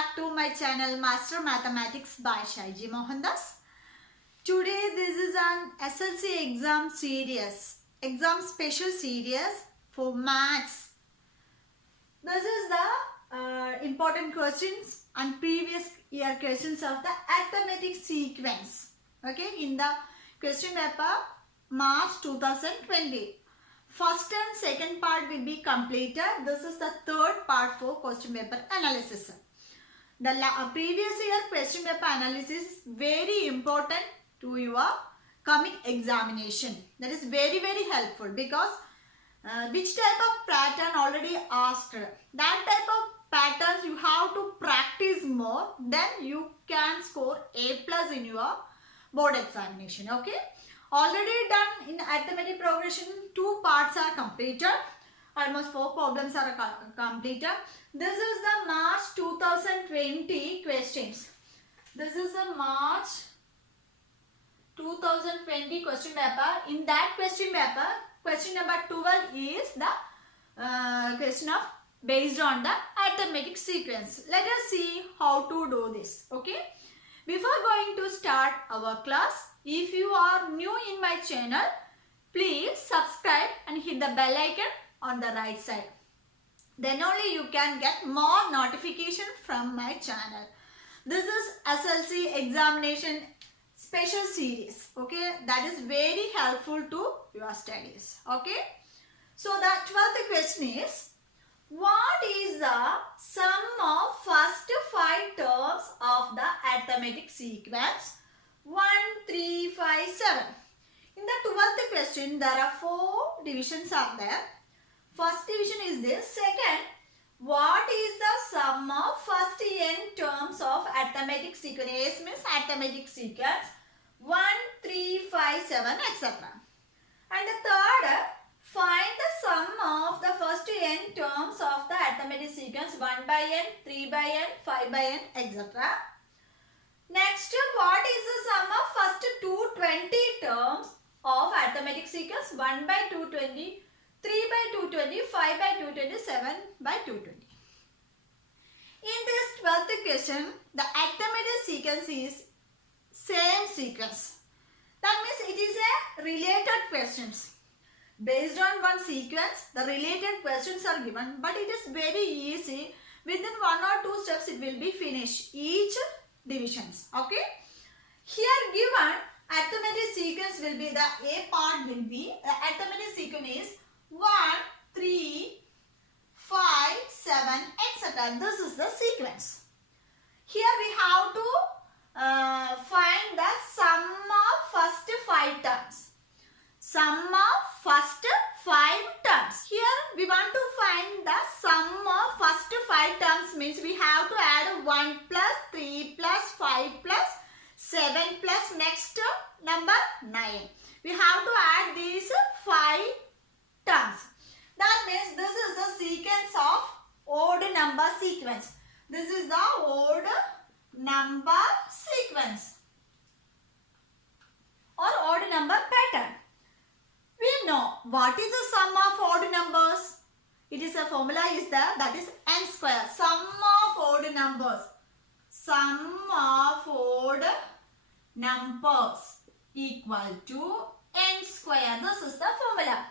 back to my channel Master Mathematics by Shaiji Mohandas. Today this is an SLC exam series, exam special series for maths. This is the important questions and previous year questions of the arithmetic sequence. Okay, in the question paper March 2020. First and second part will be completed. This is the third part for question paper analysis. The previous year question paper analysis is very important to your coming examination. That is very helpful because which type of pattern already asked. That type of patterns you have to practice more, then you can score A+ in your board examination. Okay. Already done in arithmetic progression, 2 parts are completed. Almost 4 problems are completed. This is the March 2020 questions. This is the March 2020 question paper. In that question paper, question number 12 is the question of based on the arithmetic sequence. Let us see how to do this. Okay. Before going to start our class, if you are new in my channel, please subscribe and hit the bell icon on the right side. Then only you can get more notification from my channel. This is SLC examination special series. Okay, that is very helpful to your studies. Okay, so the 12th question is, what is the sum of first 5 terms of the arithmetic sequence 1, 3, 5, 7? In the 12th question, there are 4 divisions are there. First division is this. Second, what is the sum of first n terms of arithmetic sequence? S means arithmetic sequence 1, 3, 5, 7, etc. And the third, find the sum of the first n terms of the arithmetic sequence 1 by n, 3 by n, 5 by n, etc. Next, what is the sum of first 220 terms of arithmetic sequence 1 by 220, 3 by 220, 5 by 220, 7 by 220. In this 12th question, the arithmetic sequence is same sequence. That means it is a related questions. Based on one sequence, the related questions are given, but it is very easy. Within 1 or 2 steps, it will be finished. Each divisions. Okay. Here given arithmetic sequence will be the A part will be the arithmetic sequence is 1, 3, 5, 7, etc. This is the sequence. Here we have to find the sum of first 5 terms. Sum of first 5 terms. Here we want to find the sum of first 5 terms, means we have to add 1 plus 3 plus 5 plus 7 plus next number 9. We have to add these 5 terms. That means this is the sequence of odd number sequence. This is the odd number sequence or odd number pattern. We know what is the sum of odd numbers. It is a formula is there, that is n square. Sum of odd numbers. Sum of odd numbers equal to n square. This is the formula.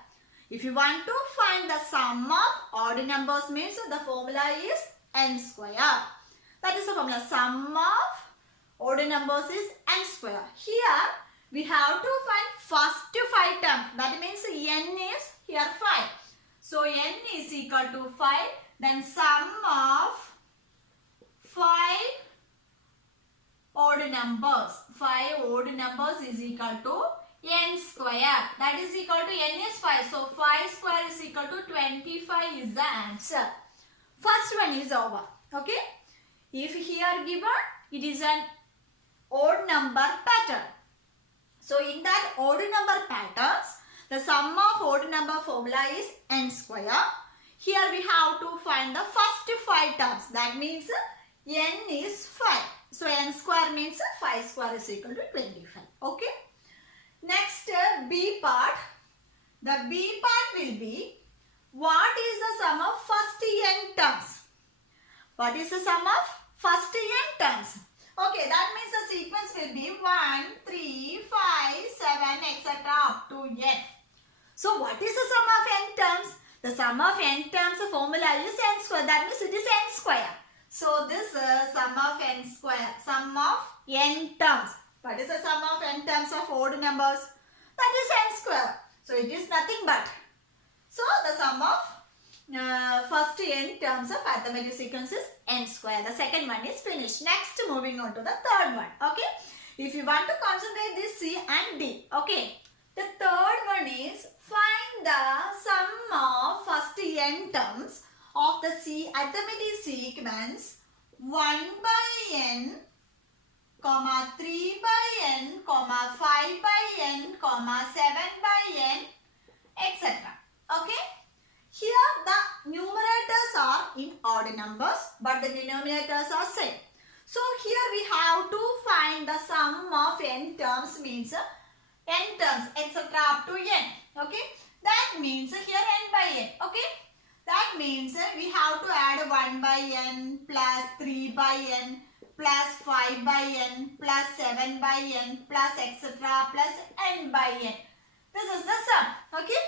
If you want to find the sum of odd numbers, means the formula is n square. That is the formula. Sum of odd numbers is n square. Here we have to find first 5 terms. That means n is here 5. So n is equal to 5. Then sum of 5 odd numbers. 5 odd numbers is equal to n square. That is equal to n is 5. So 5 square is equal to 25 is the answer. First one is over. Okay. If here given, it is an odd number pattern. So in that odd number patterns, the sum of odd number formula is n square. Here we have to find the first 5 terms. That means n is 5. So n square means 5 square is equal to 25. Okay. Next B part. The B part will be, what is the sum of first n terms? What is the sum of first n terms. Okay, that means the sequence will be 1, 3, 5, 7, etc. up to n. So what is the sum of n terms? The sum of n terms formula is n square. That means it is n square. So this sum of n square, sum of n terms. What is the sum of n terms of odd numbers? That is n square. So it is nothing but. So the sum of first n terms of arithmetic sequence is n square. The second one is finished. Next, moving on to the third one. Okay. If you want to concentrate this C and D. Okay. The third one is find the sum of first n terms of the arithmetic sequence 1 by n, 3 by n, 5 by n, 7 by n, etc. Okay. Here the numerators are in odd numbers but the denominators are same. So here we have to find the sum of n terms means n terms etc. up to n. Okay. That means here n by n. Okay. That means we have to add 1 by n plus 3 by n plus 5 by n plus 7 by n plus etc. plus n by n. This is the sum. Okay.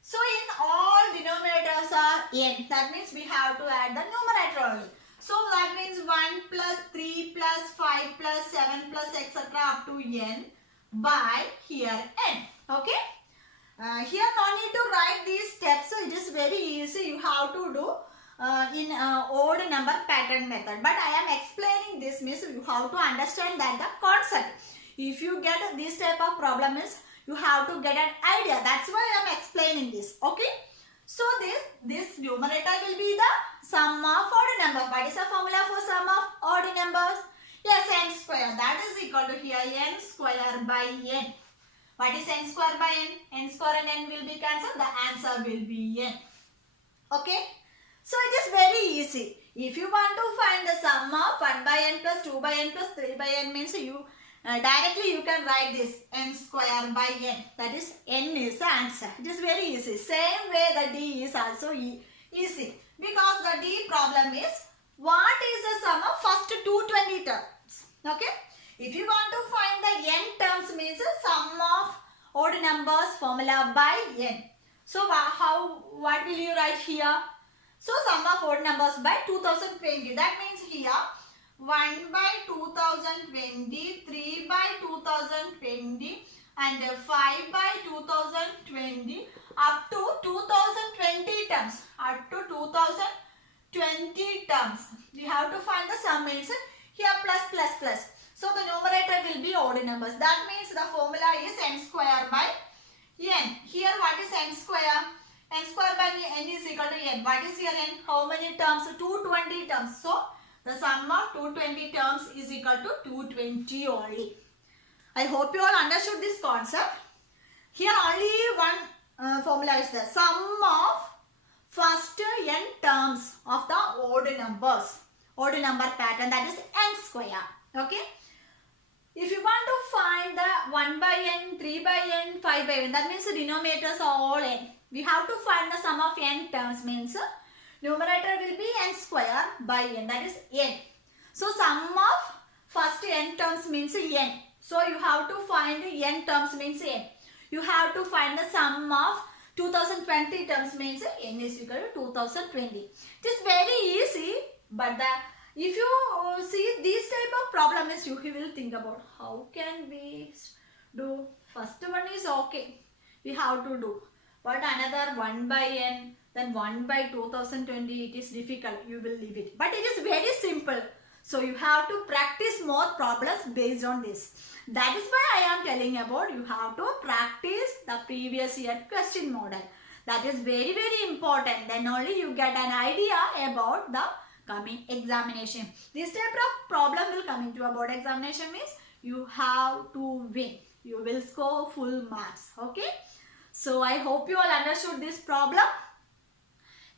So in all denominators are n. That means we have to add the numerator only. So that means 1 plus 3 plus 5 plus 7 plus etc. up to n by here n. Okay. Here no need to write these steps. It is very easy. You have to do in odd number pattern method. But I am explaining this means you have to understand that the concept. If you get this type of problem is you have to get an idea. That's why I am explaining this. Okay. So this numerator will be the sum of odd numbers. What is the formula for sum of odd numbers? Yes, n square. That is equal to here n square by n. What is n square by n? N square and n will be cancelled. The answer will be n. Okay. So it is very easy. If you want to find the sum of 1 by n plus 2 by n plus 3 by n means you directly you can write this n square by n. That is n is the answer. It is very easy. Same way the D is also easy. Because the D problem is what is the sum of first 220 terms. Okay. If you want to find the n terms means sum of odd numbers formula by n. So what will you write here? So sum of odd numbers by 2020. That means here 1 by 2020, 3 by 2020 and 5 by 2020 up to 2020 terms. Up to 2020 terms. We have to find the sum means here plus. So the numerator will be odd numbers. That means the formula is n square by n. Here what is n square? N square by n is equal to n. What is here n? How many terms? 220 terms. So the sum of 220 terms is equal to 220 only. I hope you all understood this concept. Here only one formula is there. Sum of first n terms of the odd numbers. Odd number pattern, that is n square. Okay. If you want to find the 1 by n, 3 by n, 5 by n, that means the denominators are all n. We have to find the sum of n terms means numerator will be n square by n, that is n. So sum of first n terms means n. So you have to find n terms means n. You have to find the sum of 2020 terms means n is equal to 2020. It is very easy, but if you see these type of problems, you will think about how can we do. First one is okay, we have to do. But another 1 by n, then 1 by 2020, it is difficult. You will leave it. But it is very simple. So you have to practice more problems based on this. That is why I am telling about you have to practice the previous year question model. That is very important. Then only you get an idea about the coming examination. This type of problem will come into a board examination means you have to win. You will score full marks. Okay. So I hope you all understood this problem.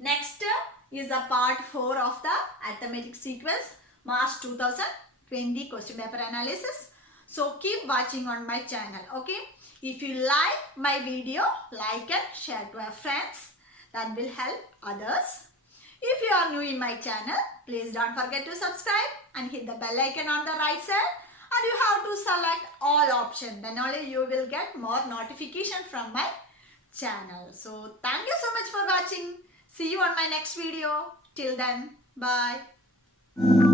Next is the part 4 of the arithmetic sequence March 2020 question paper analysis. So keep watching on my channel. Okay. If you like my video, like and share to your friends. That will help others. If you are new in my channel, please don't forget to subscribe and hit the bell icon on the right side. And you have to select all options. Then only you will get more notification from my channel. So thank you so much for watching. See you on my next video. Till then, bye.